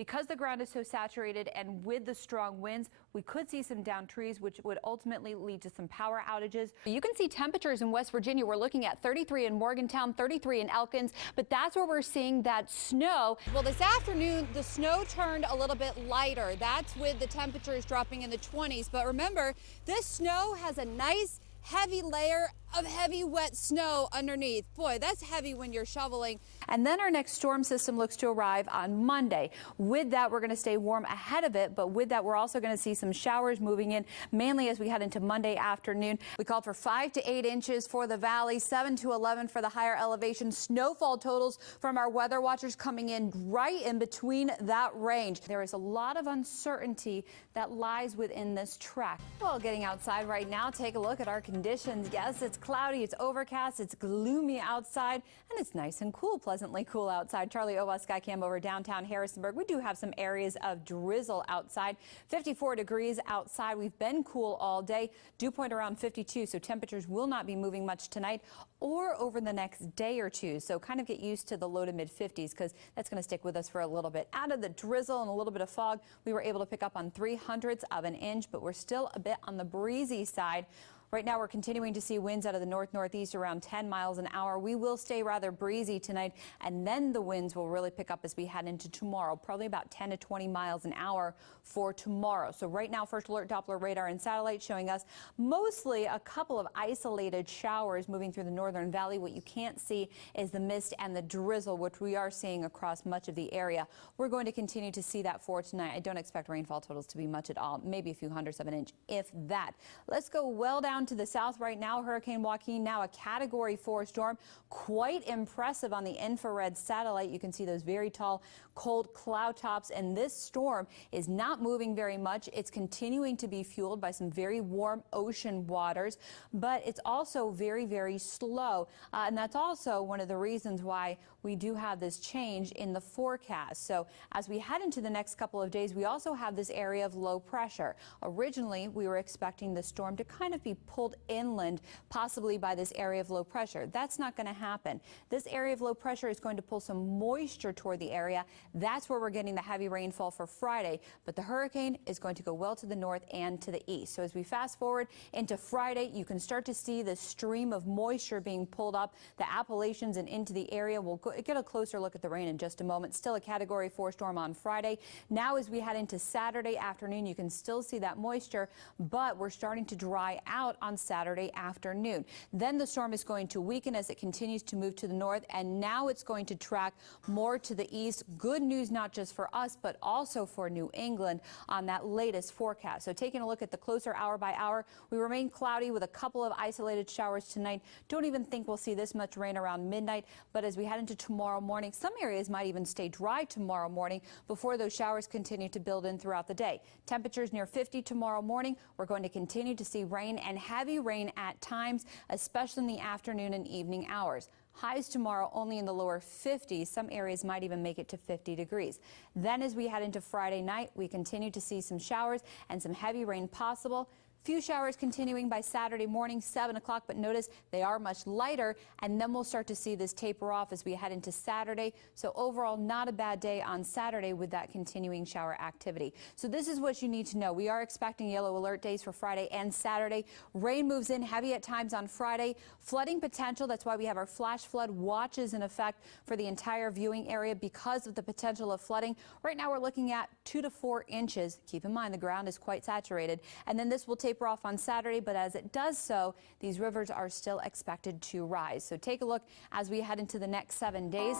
because the ground is so saturated and with the strong winds, we could see some downed trees, which would ultimately lead to some power outages. You can see temperatures in West Virginia. We're looking at 33 in Morgantown, 33 in Elkins, but that's where we're seeing that snow. Well, this afternoon, the snow turned a little bit lighter. That's with the temperatures dropping in the 20s. But remember, this snow has a nice heavy layer of heavy wet snow underneath. Boy, that's heavy when you're shoveling. And then our next storm system looks to arrive on Monday. With that, we're going to stay warm ahead of it, but with that, we're also going to see some showers moving in, mainly as we head into Monday afternoon. We called for 5 to 8 inches for the valley, 7 to 11 for the higher elevation. Snowfall totals from our weather watchers coming in right in between that range. There is a lot of uncertainty that lies within this track. Well, getting outside right now, take a look at our conditions. Yes, it's cloudy, it's overcast, it's gloomy outside, and it's nice and cool, pleasantly cool outside. Charlie Owa Skycam over downtown Harrisonburg. We do have some areas of drizzle outside. 54 degrees outside. We've been cool all day. Dew point around 52, so temperatures will not be moving much tonight or over the next day or two. So kind of get used to the low to mid 50s because that's going to stick with us for a little bit. Out of the drizzle and a little bit of fog, we were able to pick up on 0.03 of an inch, but we're still a bit on the breezy side. Right now, we're continuing to see winds out of the north-northeast around 10 miles an hour. We will stay rather breezy tonight, and then the winds will really pick up as we head into tomorrow, probably about 10 to 20 miles an hour for tomorrow. So right now, first alert Doppler radar and satellite showing us mostly a couple of isolated showers moving through the northern valley. What you can't see is the mist and the drizzle, which we are seeing across much of the area. We're going to continue to see that for tonight. I don't expect rainfall totals to be much at all, maybe a few hundredths of an inch, if that. Let's go well down to the south right now. Hurricane Joaquin, now a Category 4 storm. Quite impressive on the infrared satellite. You can see those very tall, cold cloud tops, and this storm is not moving very much. It's continuing to be fueled by some very warm ocean waters, but it's also very, very slow. And that's also one of the reasons why we do have this change in the forecast. So as we head into the next couple of days, we also have this area of low pressure. Originally, we were expecting the storm to kind of be pulled inland, possibly by this area of low pressure. That's not going to happen. This area of low pressure is going to pull some moisture toward the area. That's where we're getting the heavy rainfall for Friday. But the hurricane is going to go well to the north and to the east. So as we fast forward into Friday, you can start to see the stream of moisture being pulled up the Appalachians and into the area. We'll get a closer look at the rain in just a moment. Still a Category 4 storm on Friday. Now as we head into Saturday afternoon, you can still see that moisture, but we're starting to dry out on Saturday afternoon. Then the storm is going to weaken as it continues to move to the north, and now it's going to track more to the east. Good news not just for us, but also for New England on that latest forecast. So taking a look at the closer hour by hour, we remain cloudy with a couple of isolated showers tonight. Don't even think we'll see this much rain around midnight, but as we head into tomorrow morning, some areas might even stay dry tomorrow morning before those showers continue to build in throughout the day. Temperatures near 50 tomorrow morning. We're going to continue to see rain and heavy rain at times, especially in the afternoon and evening hours. Highs tomorrow only in the lower 50s. Some areas might even make it to 50 degrees. Then as we head into Friday night, we continue to see some showers and some heavy rain possible. Few showers continuing by Saturday morning, 7 o'clock, but notice they are much lighter, and then we'll start to see this taper off as we head into Saturday. So overall, not a bad day on Saturday with that continuing shower activity. So this is what you need to know. We are expecting yellow alert days for Friday and Saturday. Rain moves in heavy at times on Friday. Flooding potential. That's why we have our flash flood watches in effect for the entire viewing area because of the potential of flooding. Right now, we're looking at 2 to 4 inches. Keep in mind the ground is quite saturated, and then this will taper off on Saturday, but as it does so, these rivers are still expected to rise. So take a look as we head into the next 7 days.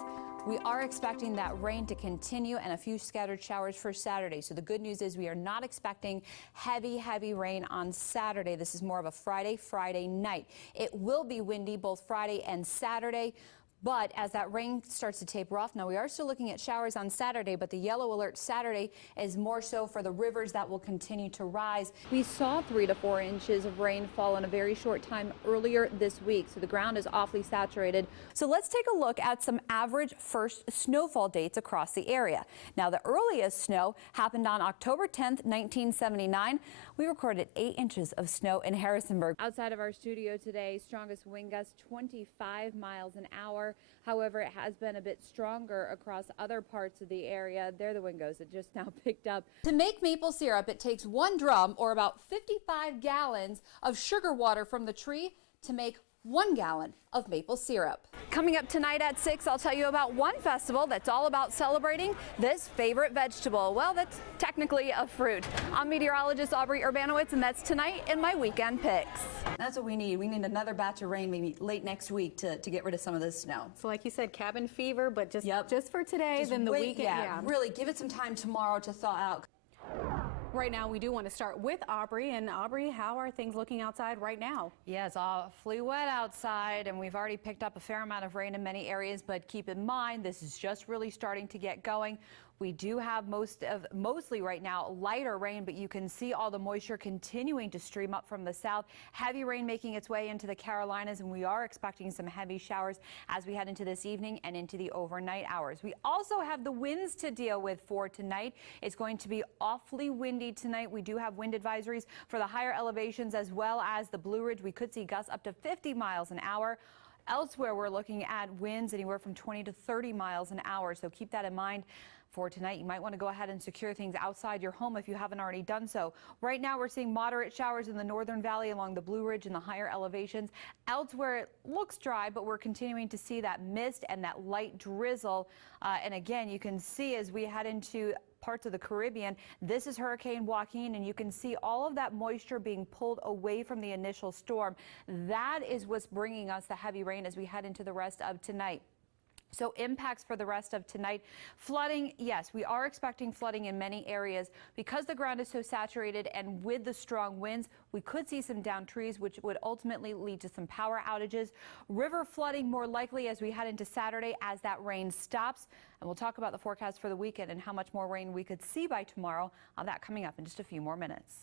We are expecting that rain to continue and a few scattered showers for Saturday. So the good news is we are not expecting heavy rain on Saturday. This is more of a Friday night. It will be windy both Friday and Saturday. But as that rain starts to taper off, now we are still looking at showers on Saturday, but the yellow alert Saturday is more so for the rivers that will continue to rise. We saw 3 to 4 inches of rain fall in a very short time earlier this week, so the ground is awfully saturated. So let's take a look at some average first snowfall dates across the area. Now the earliest snow happened on October 10th, 1979. We recorded 8 inches of snow in Harrisonburg. Outside of our studio today, strongest wind gusts 25 miles an hour. far. However, it has been a bit stronger across other parts of the area. There the wind goes. It just now picked up. To make maple syrup, it takes 1 drum or about 55 gallons of sugar water from the tree to make 1 gallon of maple syrup. Coming up tonight at 6, I'll tell you about one festival that's all about celebrating this favorite vegetable. Well, that's technically a fruit. I'm meteorologist Aubrey Urbanowicz, and that's tonight in my weekend picks. That's what we need. We need another batch of rain maybe late next week to get rid of some of this snow. So like you said, cabin fever, but just for today, Just then the wait, weekend. Yeah, really give it some time tomorrow to thaw out. Right now, we do want to start with Aubrey. And Aubrey, how are things looking outside right now? Yeah, it's awfully wet outside, and we've already picked up a fair amount of rain in many areas, but keep in mind, this is just really starting to get going. We do have mostly right now lighter rain, but you can see all the moisture continuing to stream up from the south. Heavy rain making its way into the Carolinas, and we are expecting some heavy showers as we head into this evening and into the overnight hours. We also have the winds to deal with for tonight. It's going to be awfully windy tonight. We do have wind advisories for the higher elevations as well as the Blue Ridge. We could see gusts up to 50 miles an hour. Elsewhere, we're looking at winds anywhere from 20 to 30 miles an hour, so keep that in mind. For tonight, you might want to go ahead and secure things outside your home if you haven't already done so. Right now, we're seeing moderate showers in the northern valley along the Blue Ridge and the higher elevations. Elsewhere, it looks dry, but we're continuing to see that mist and that light drizzle. And again, you can see as we head into parts of the Caribbean, this is Hurricane Joaquin, and you can see all of that moisture being pulled away from the initial storm. That is what's bringing us the heavy rain as we head into the rest of tonight. So impacts for the rest of tonight. Flooding, yes, we are expecting flooding in many areas. Because the ground is so saturated and with the strong winds, we could see some downed trees, which would ultimately lead to some power outages. River flooding more likely as we head into Saturday as that rain stops. And we'll talk about the forecast for the weekend and how much more rain we could see by tomorrow. That coming up in just a few more minutes.